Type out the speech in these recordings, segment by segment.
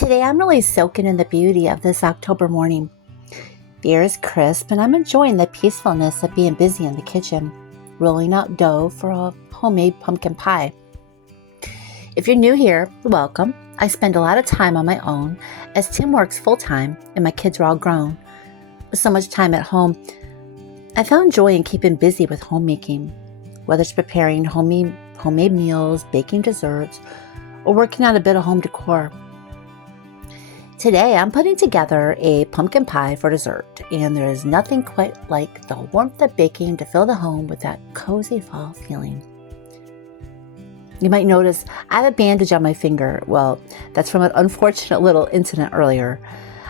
Today I'm really soaking in the beauty of this October morning. The air is crisp and I'm enjoying the peacefulness of being busy in the kitchen, rolling out dough for a homemade pumpkin pie. If you're new here, welcome. I spend a lot of time on my own as Tim works full-time and my kids are all grown. With so much time at home, I found joy in keeping busy with homemaking, whether it's preparing homemade meals, baking desserts, or working on a bit of home decor. Today, I'm putting together a pumpkin pie for dessert, and there is nothing quite like the warmth of baking to fill the home with that cozy fall feeling. You might notice I have a bandage on my finger. Well, that's from an unfortunate little incident earlier.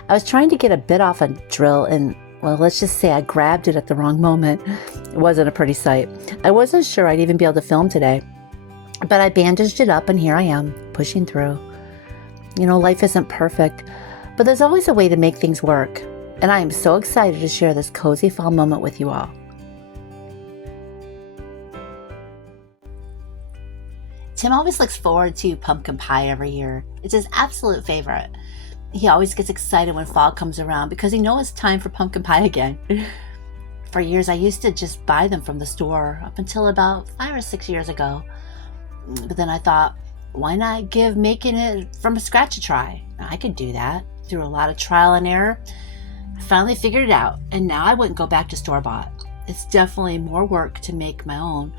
I was trying to get a bit off a drill and, well, let's just say I grabbed it at the wrong moment. It wasn't a pretty sight. I wasn't sure I'd even be able to film today, but I bandaged it up and here I am, pushing through. You know, life isn't perfect, but there's always a way to make things work, and I am so excited to share this cozy fall moment with you all. Tim always looks forward to pumpkin pie every year. It's his absolute favorite. He always gets excited when fall comes around because he knows it's time for pumpkin pie again. For years, I used to just buy them from the store up until about 5 or 6 years ago. But then I thought, why not give making it from scratch a try? I could do that. Through a lot of trial and error, I finally figured it out, and now I wouldn't go back to store-bought. It's definitely more work to make my own.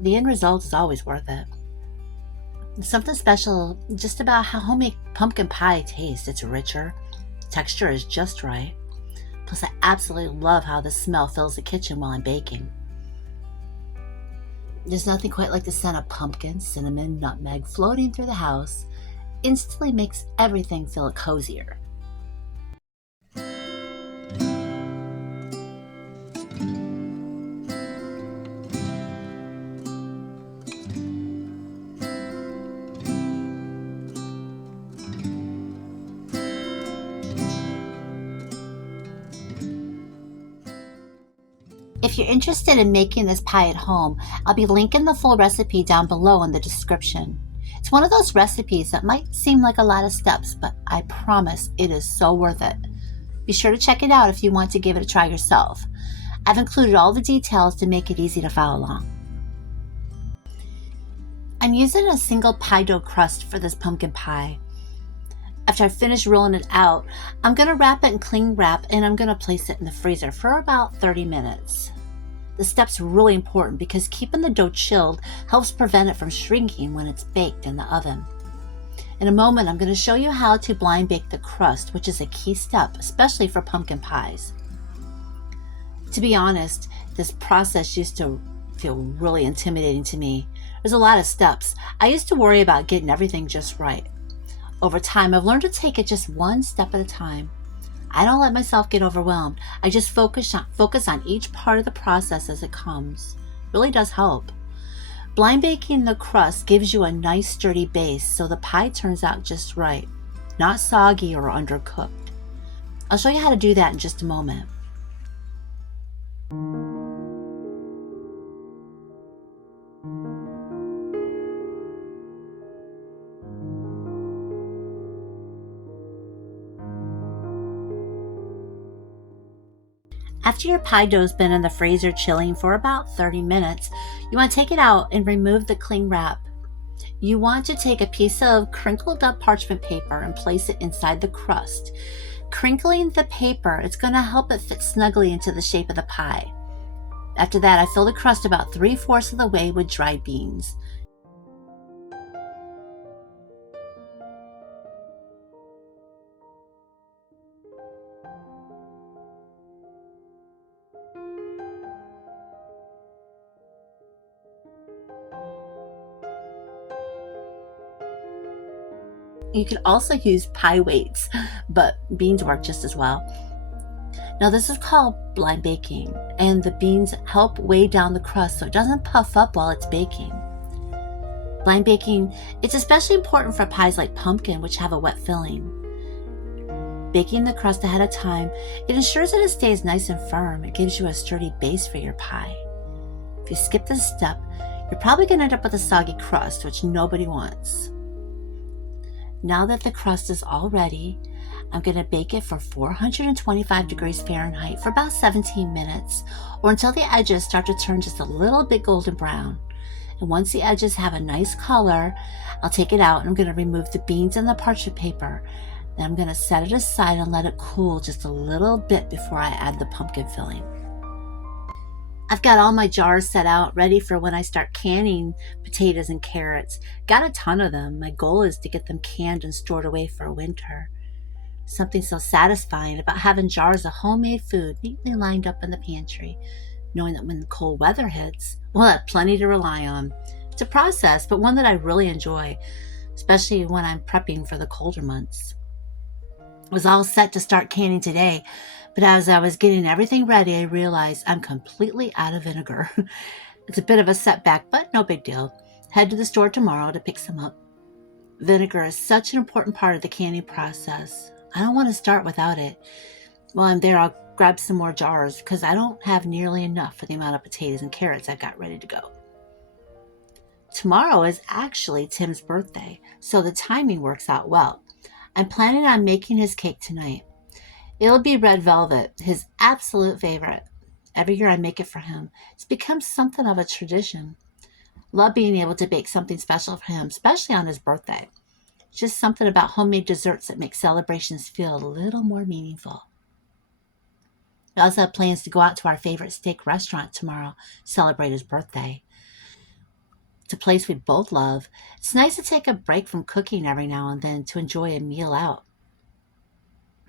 The end result is always worth it. There's something special just about how homemade pumpkin pie tastes. It's richer, texture is just right. Plus, I absolutely love how the smell fills the kitchen while I'm baking. There's nothing quite like the scent of pumpkin, cinnamon, nutmeg floating through the house. Instantly makes everything feel cozier. If you're interested in making this pie at home, I'll be linking the full recipe down below in the description. It's one of those recipes that might seem like a lot of steps, but I promise it is so worth it. Be sure to check it out if you want to give it a try yourself. I've included all the details to make it easy to follow along. I'm using a single pie dough crust for this pumpkin pie. After I finish rolling it out, I'm going to wrap it in cling wrap and I'm going to place it in the freezer for about 30 minutes. The step's really important because keeping the dough chilled helps prevent it from shrinking when it's baked in the oven. In a moment, I'm going to show you how to blind bake the crust, which is a key step, especially for pumpkin pies. To be honest, this process used to feel really intimidating to me. There's a lot of steps. I used to worry about getting everything just right. Over time, I've learned to take it just one step at a time. I don't let myself get overwhelmed. I just focus on each part of the process as it comes. It really does help. Blind baking the crust gives you a nice sturdy base so the pie turns out just right, not soggy or undercooked. I'll show you how to do that in just a moment. After your pie dough's been in the freezer chilling for about 30 minutes, you want to take it out and remove the cling wrap. You want to take a piece of crinkled up parchment paper and place it inside the crust. Crinkling the paper, it's going to help it fit snugly into the shape of the pie. After that, I fill the crust about 3/4 of the way with dried beans. You can also use pie weights, but beans work just as well. Now this is called blind baking, and the beans help weigh down the crust so it doesn't puff up while it's baking. Blind baking, it's especially important for pies like pumpkin, which have a wet filling. Baking the crust ahead of time, it ensures that it stays nice and firm. It gives you a sturdy base for your pie. If you skip this step, you're probably going to end up with a soggy crust, which nobody wants. Now that the crust is all ready, I'm going to bake it for 425 degrees Fahrenheit for about 17 minutes, or until the edges start to turn just a little bit golden brown. And once the edges have a nice color, I'll take it out and I'm going to remove the beans and the parchment paper. Then I'm going to set it aside and let it cool just a little bit before I add the pumpkin filling. I've got all my jars set out, ready for when I start canning potatoes and carrots. Got a ton of them. My goal is to get them canned and stored away for winter. Something so satisfying about having jars of homemade food neatly lined up in the pantry, knowing that when the cold weather hits, we'll have plenty to rely on. It's a process, but one that I really enjoy, especially when I'm prepping for the colder months. I was all set to start canning today, but as I was getting everything ready, I realized I'm completely out of vinegar. It's a bit of a setback, but no big deal. Head to the store tomorrow to pick some up. Vinegar is such an important part of the canning process. I don't want to start without it. While I'm there, I'll grab some more jars because I don't have nearly enough for the amount of potatoes and carrots I've got ready to go. Tomorrow is actually Tim's birthday, so the timing works out well. I'm planning on making his cake tonight. It'll be red velvet, his absolute favorite. Every year I make it for him. It's become something of a tradition. Love being able to bake something special for him, especially on his birthday. It's just something about homemade desserts that makes celebrations feel a little more meaningful. We also have plans to go out to our favorite steak restaurant tomorrow, celebrate his birthday. It's a place we both love. It's nice to take a break from cooking every now and then to enjoy a meal out.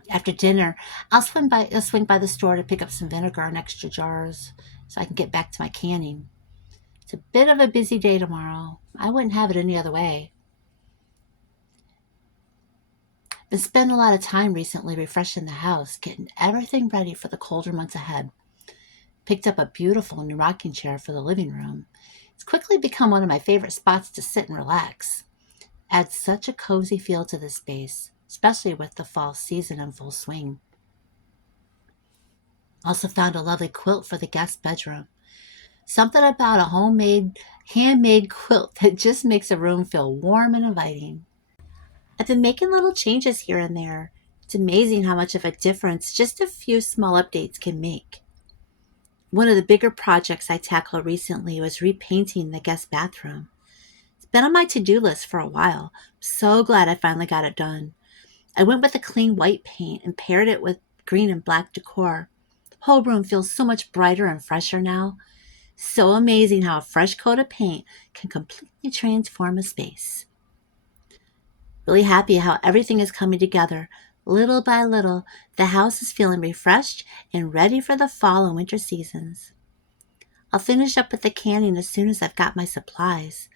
After dinner, I'll swing by the store to pick up some vinegar and extra jars so I can get back to my canning. It's a bit of a busy day tomorrow. I wouldn't have it any other way. Been spending a lot of time recently refreshing the house, getting everything ready for the colder months ahead. Picked up a beautiful new rocking chair for the living room. It's quickly become one of my favorite spots to sit and relax. Adds such a cozy feel to the space, especially with the fall season in full swing. Also found a lovely quilt for the guest bedroom. Something about a handmade quilt that just makes a room feel warm and inviting. I've been making little changes here and there. It's amazing how much of a difference just a few small updates can make. One of the bigger projects I tackled recently was repainting the guest bathroom. It's been on my to-do list for a while. I'm so glad I finally got it done. I went with a clean white paint and paired it with green and black decor. The whole room feels so much brighter and fresher now. So amazing how a fresh coat of paint can completely transform a space. Really happy how everything is coming together. Little by little, the house is feeling refreshed and ready for the fall and winter seasons. I'll finish up with the canning as soon as I've got my supplies.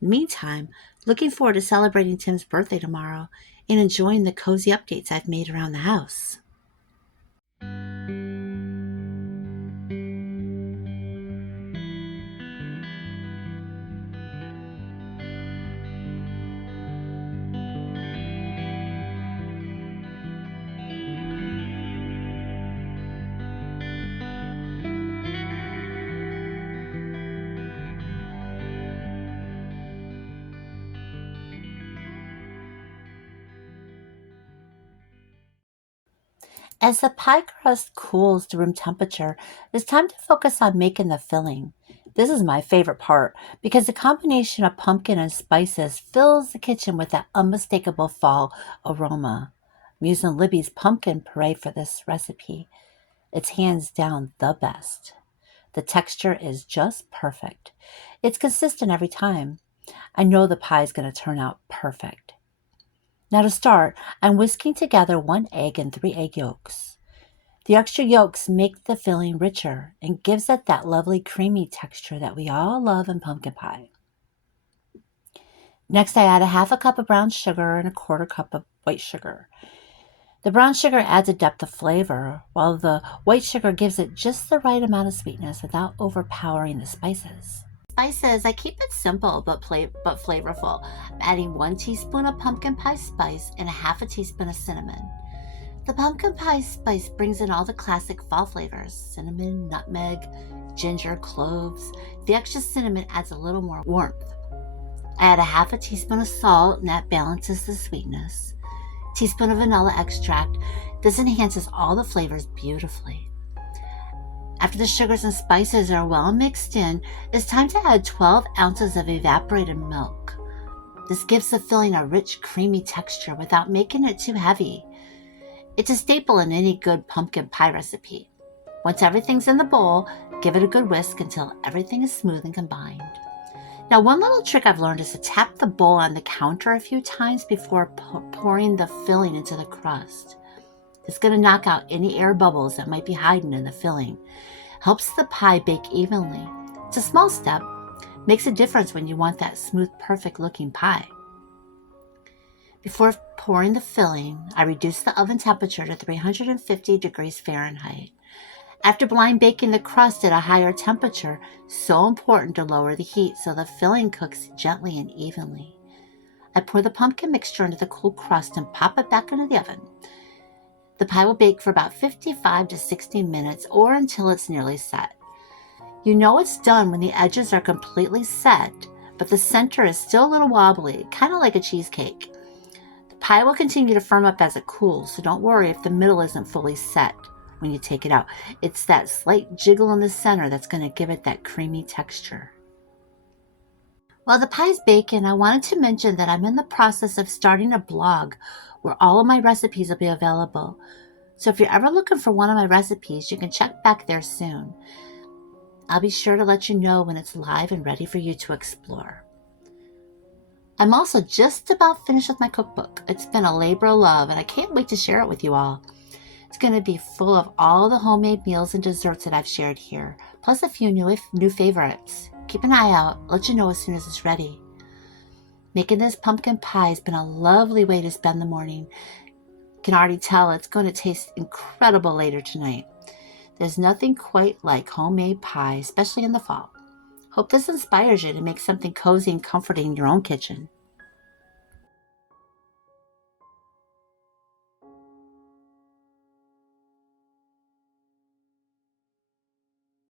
In the meantime, looking forward to celebrating Tim's birthday tomorrow and enjoying the cozy updates I've made around the house. As the pie crust cools to room temperature, it's time to focus on making the filling. This is my favorite part because the combination of pumpkin and spices fills the kitchen with that unmistakable fall aroma. I'm using Libby's pumpkin puree for this recipe. It's hands down the best. The texture is just perfect. It's consistent every time. I know the pie is going to turn out perfect. Now to start, I'm whisking together 1 egg and 3 egg yolks. The extra yolks make the filling richer and gives it that lovely creamy texture that we all love in pumpkin pie. Next, I add a half a cup of brown sugar and a 1/4 cup of white sugar. The brown sugar adds a depth of flavor, while the white sugar gives it just the right amount of sweetness without overpowering the spices. Spices, I keep it simple but flavorful. I'm adding 1 teaspoon of pumpkin pie spice and a 1/2 teaspoon of cinnamon. The pumpkin pie spice brings in all the classic fall flavors: cinnamon, nutmeg, ginger, cloves. The extra cinnamon adds a little more warmth. I add a half a teaspoon of salt, and that balances the sweetness. A teaspoon of vanilla extract. This enhances all the flavors beautifully. After the sugars and spices are well mixed in, it's time to add 12 ounces of evaporated milk. This gives the filling a rich, creamy texture without making it too heavy. It's a staple in any good pumpkin pie recipe. Once everything's in the bowl, give it a good whisk until everything is smooth and combined. Now, one little trick I've learned is to tap the bowl on the counter a few times before pouring the filling into the crust. It's going to knock out any air bubbles that might be hiding in the filling. Helps the pie bake evenly. It's a small step. Makes a difference when you want that smooth, perfect looking pie. Before pouring the filling, I reduce the oven temperature to 350 degrees Fahrenheit. After blind baking the crust at a higher temperature, so important to lower the heat so the filling cooks gently and evenly. I pour the pumpkin mixture into the cool crust and pop it back into the oven. The pie will bake for about 55 to 60 minutes or until it's nearly set. You know it's done when the edges are completely set, but the center is still a little wobbly, kind of like a cheesecake. The pie will continue to firm up as it cools, so don't worry if the middle isn't fully set when you take it out. It's that slight jiggle in the center that's going to give it that creamy texture. While the pie's baking, I wanted to mention that I'm in the process of starting a blog where all of my recipes will be available. So if you're ever looking for one of my recipes, you can check back there soon. I'll be sure to let you know when it's live and ready for you to explore. I'm also just about finished with my cookbook. It's been a labor of love, and I can't wait to share it with you all. It's going to be full of all the homemade meals and desserts that I've shared here, plus a few new favorites. Keep an eye out. I'll let you know as soon as it's ready. Making this pumpkin pie has been a lovely way to spend the morning. You can already tell it's going to taste incredible later tonight. There's nothing quite like homemade pie, especially in the fall. Hope this inspires you to make something cozy and comforting in your own kitchen.